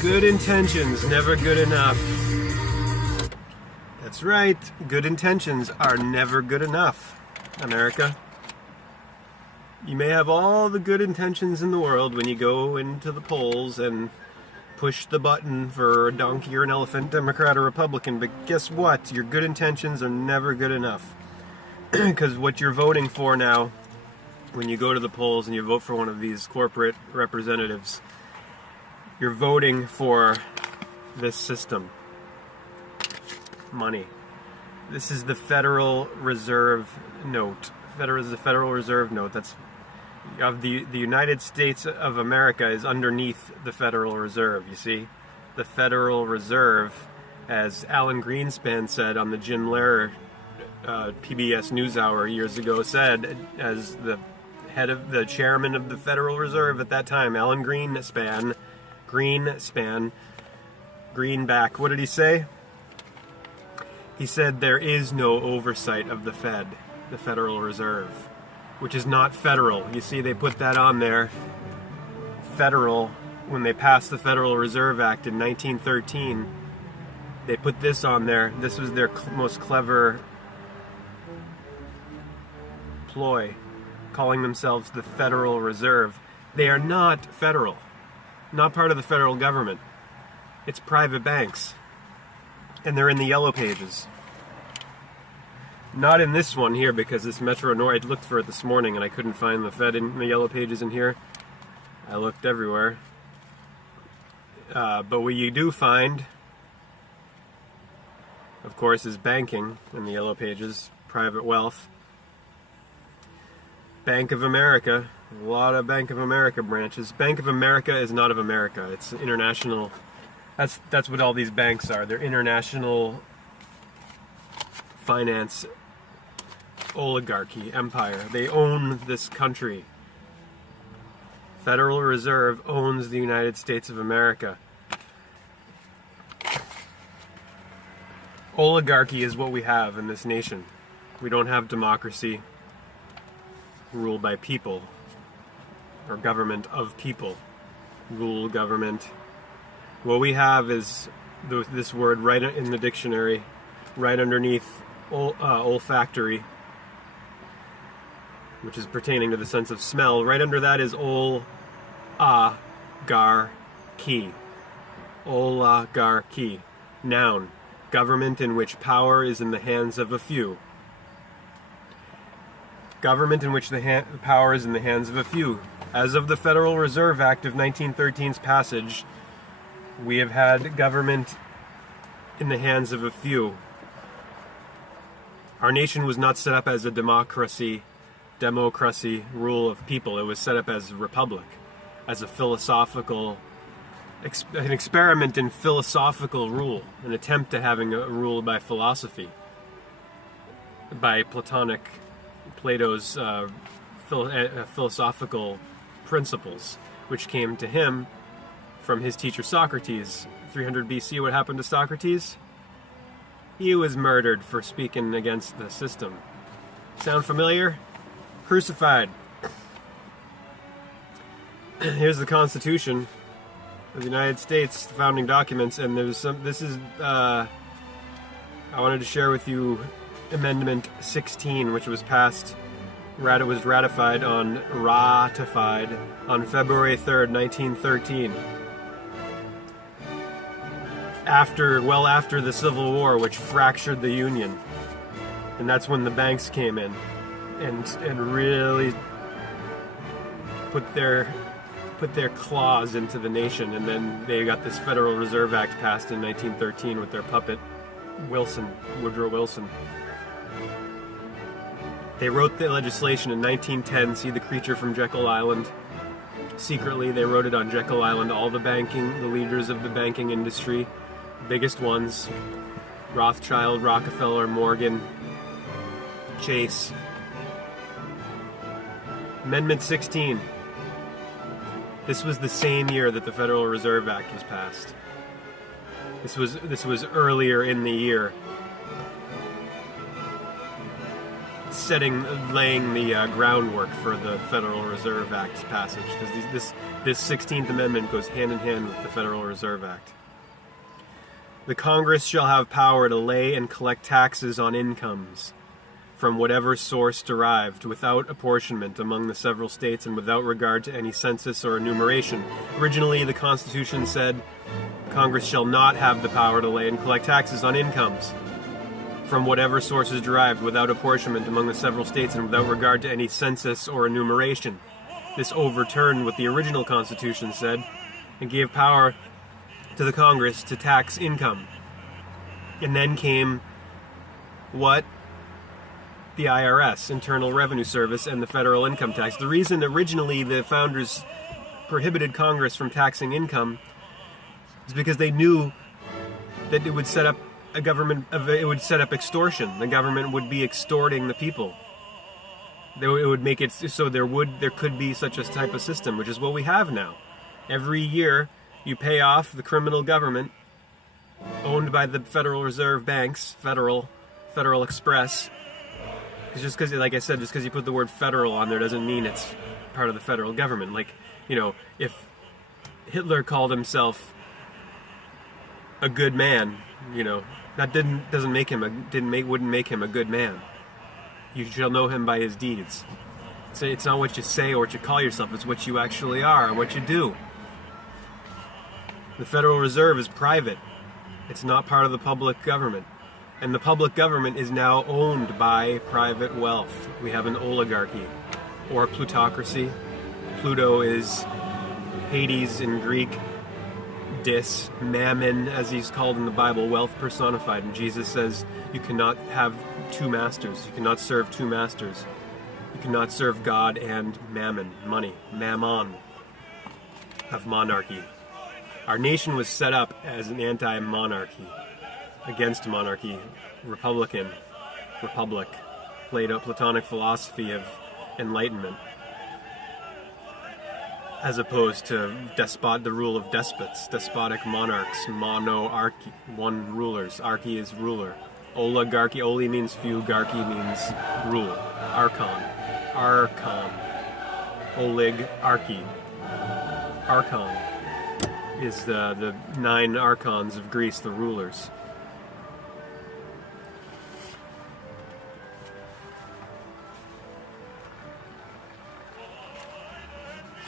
Good intentions, never good enough. That's right, good intentions are never good enough, America. You may have all the good intentions in the world when you go into the polls and push the button for a donkey or an elephant, Democrat or Republican, but guess what? Your good intentions are never good enough. Because what you're voting for now, when you go to the polls and you vote for one of these corporate representatives, you're voting for this system. Money. This is the Federal Reserve note. This is the Federal Reserve note. That's of the United States of America is underneath the Federal Reserve, you see? The Federal Reserve, as Alan Greenspan said on the Jim Lehrer PBS NewsHour years ago, said as the head of the chairman of the Federal Reserve at that time, Alan Greenspan, Greenback, what did he say? He said there is no oversight of the Fed, the Federal Reserve, which is not federal. You see, they put that on there, federal, when they passed the Federal Reserve Act in 1913. They put this on there. This was their most clever ploy, calling themselves the Federal Reserve. They are not federal. Not part of the federal government. It's private banks. And they're in the yellow pages. Not in this one here, because this Metro North, I looked for it this morning and I couldn't find the Fed in the yellow pages in here. I looked everywhere. But what you do find, of course, is banking in the yellow pages, private wealth. Bank of America. A lot of Bank of America branches. Bank of America is not of America. It's international. That's what all these banks are. They're international finance oligarchy empire. They own this country. Federal Reserve owns the United States of America. Oligarchy is what we have in this nation. We don't have democracy ruled by people. Or government of people, rule government. What we have is this word right in the dictionary, right underneath olfactory, which is pertaining to the sense of smell. Right under that is oligarchy. Oligarchy. Noun. Government in which power is in the hands of a few. Government in which the power is in the hands of a few. As of the Federal Reserve Act of 1913's passage, we have had government in the hands of a few. Our nation was not set up as a democracy, rule of people. It was set up as a republic, as a philosophical, an experiment in philosophical rule, an attempt to having a rule by philosophy, by Plato's philosophical principles, which came to him from his teacher Socrates. 300 BC, what happened to Socrates? He was murdered for speaking against the system. Sound familiar? Crucified. Here's the Constitution of the United States, the founding documents, and there's some. This is. I wanted to share with you Amendment 16, which was passed was ratified on February 3rd, 1913. Well after the Civil War, which fractured the Union. And that's when the banks came in and really put their claws into the nation, and then they got this Federal Reserve Act passed in 1913 with their puppet Woodrow Wilson. They wrote the legislation in 1910, see the creature from Jekyll Island. Secretly, they wrote it on Jekyll Island. All the leaders of the banking industry, biggest ones, Rothschild, Rockefeller, Morgan, Chase. Amendment 16. This was the same year that the Federal Reserve Act was passed. This was earlier in the year, laying the groundwork for the Federal Reserve Act's passage. Because this 16th Amendment goes hand in hand with the Federal Reserve Act. The Congress shall have power to lay and collect taxes on incomes from whatever source derived, without apportionment among the several states and without regard to any census or enumeration. Originally, the Constitution said, Congress shall not have the power to lay and collect taxes on incomes from whatever sources derived, without apportionment among the several states and without regard to any census or enumeration. This overturned what the original Constitution said and gave power to the Congress to tax income. And then came what? The IRS, Internal Revenue Service, and the federal income tax. The reason originally the founders prohibited Congress from taxing income is because they knew that it would set up extortion. The government would be extorting the people. It would make it so there could be such a type of system, which is what we have now. Every year, you pay off the criminal government owned by the Federal Reserve banks, Federal Express. Just because, like I said, just because you put the word federal on there doesn't mean it's part of the federal government. Like, if Hitler called himself a good man, that wouldn't make him a good man. You shall know him by his deeds. So it's not what you say or what you call yourself; it's what you actually are and what you do. The Federal Reserve is private; it's not part of the public government. And the public government is now owned by private wealth. We have an oligarchy, or plutocracy. Pluto is Hades in Greek, Mammon, as he's called in the Bible, wealth personified. And Jesus says you cannot have two masters. You cannot serve two masters. You cannot serve God and mammon, money, Mammon, of monarchy. Our nation was set up as an anti-monarchy. Against monarchy, republic, Platonic philosophy of enlightenment, as opposed to the rule of despots, despotic monarchs, monarchy, one rulers, archy is ruler, oligarchy, oli means few, garchy means rule, archon, oligarchy, archon is the 9 archons of Greece, the rulers.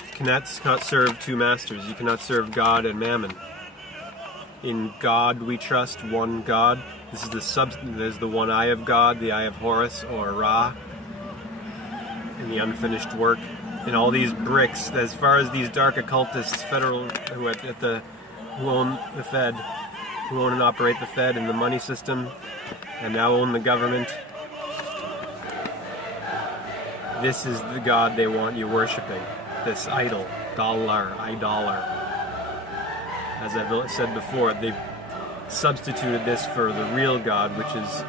You cannot serve two masters. You cannot serve God and mammon. In God we trust, one God. This is there's the one eye of God, the eye of Horus, or Ra, in the unfinished work. And all these bricks, as far as these dark occultists, who own the Fed, who own and operate the Fed and the money system, and now own the government. This is the God they want you worshiping. This idol. As I've said before, they've substituted this for the real God, which is,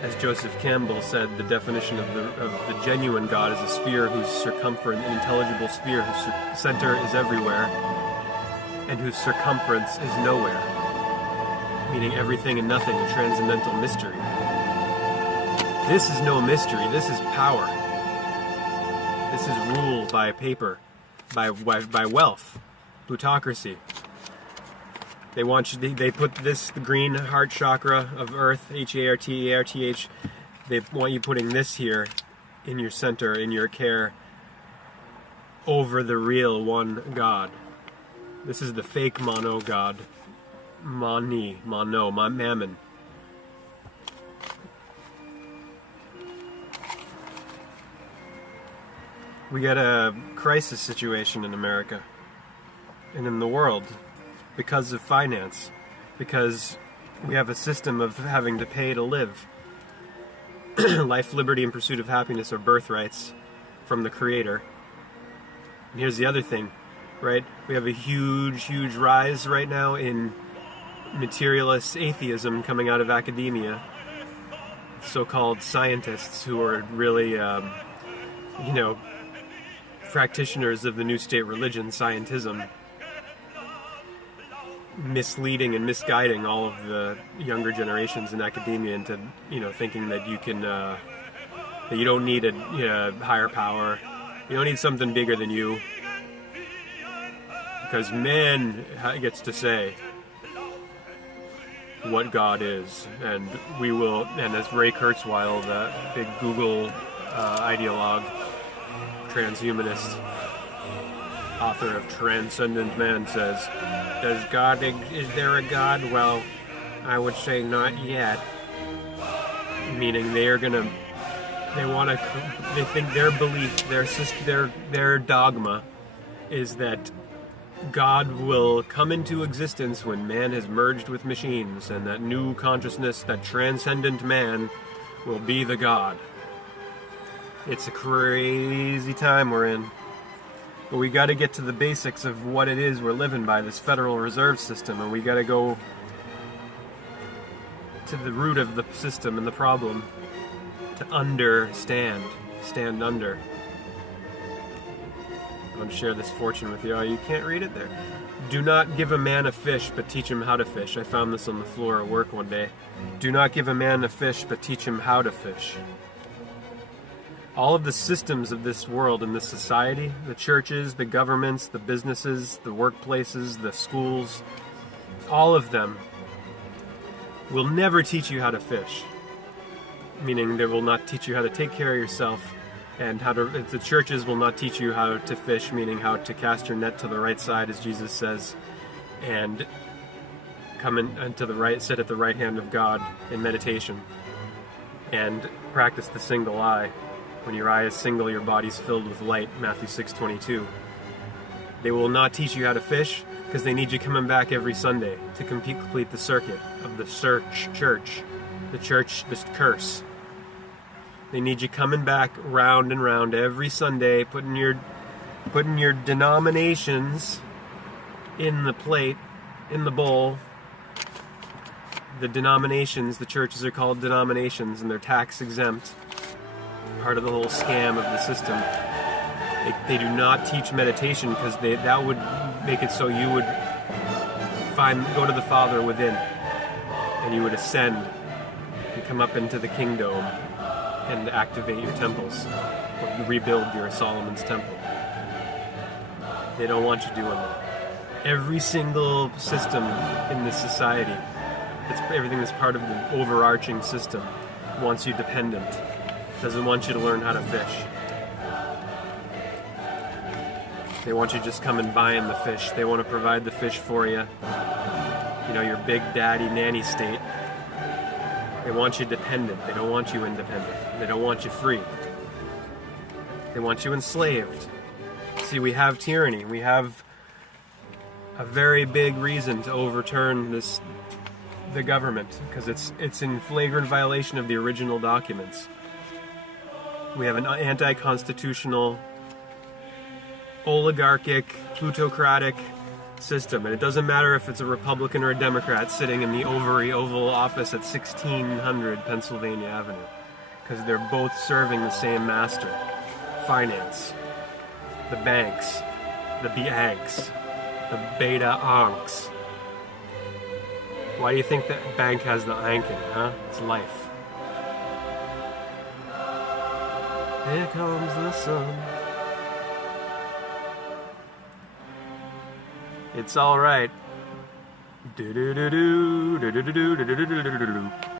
as Joseph Campbell said, the definition of the genuine God is a sphere whose circumference, an intelligible sphere whose center is everywhere and whose circumference is nowhere, meaning everything and nothing, a transcendental mystery. This is no mystery, this is power. This is rule by paper, by wealth, plutocracy. They put this, the green heart chakra of Earth, H-A-R-T-A-R-T-H, they want you putting this here in your center, in your care, over the real one God. This is the fake mono God. Mammon. We got a crisis situation in America and in the world because of finance, because we have a system of having to pay to live. Life, liberty, and pursuit of happiness are birthrights from the Creator. And here's the other thing, right? We have a huge rise right now in materialist atheism coming out of academia. So-called scientists who are really, practitioners of the new state religion, scientism, misleading and misguiding all of the younger generations in academia into, thinking that you can, that you don't need a higher power, you don't need something bigger than you, because man gets to say what God is, and we will. And as Ray Kurzweil, the big Google ideologue, transhumanist, author of Transcendent Man, says, is there a God? Well, I would say not yet. Meaning they think their belief, their dogma is that God will come into existence when man has merged with machines, and that new consciousness, that transcendent man, will be the God. It's a crazy time we're in. But we got to get to the basics of what it is we're living by, this Federal Reserve System, and we got to go to the root of the system and the problem to stand under. I want to share this fortune with you. Oh, you can't read it there. Do not give a man a fish, but teach him how to fish. I found this on the floor at work one day. Do not give a man a fish, but teach him how to fish. All of the systems of this world and this society, the churches, the governments, the businesses, the workplaces, the schools, all of them will never teach you how to fish. Meaning they will not teach you how to take care of yourself, and the churches will not teach you how to fish, meaning how to cast your net to the right side, as Jesus says, and come in to the right, sit at the right hand of God in meditation, and practice the single eye. When your eye is single, your body's filled with light, Matthew 6:22. They will not teach you how to fish because they need you coming back every Sunday to complete the circuit of the church, this curse. They need you coming back round and round every Sunday, putting your denominations in the plate, in the bowl. The denominations, the churches are called denominations, and they're tax exempt. Part of the whole scam of the system. They do not teach meditation because that would make it so you would go to the Father within, and you would ascend and come up into the kingdom and activate your temples, or rebuild your Solomon's temple. They don't want you doing that. Every single system in this society, everything that's part of the overarching system, wants you dependent. Doesn't want you to learn how to fish. They want you just come and buying the fish. They want to provide the fish for you. Your big daddy nanny state. They want you dependent. They don't want you independent. They don't want you free. They want you enslaved. See, we have tyranny. We have a very big reason to overturn the government, because it's in flagrant violation of the original documents. We have an anti-constitutional, oligarchic, plutocratic system, and it doesn't matter if it's a Republican or a Democrat sitting in the Oval Office at 1600 Pennsylvania Avenue, because they're both serving the same master: finance, the banks, the Biancs, the Beta Ancs. Why do you think that bank has the Ank in it, huh? It's life. Here comes the sun. It's all right. Do do do do do do do do do do do do.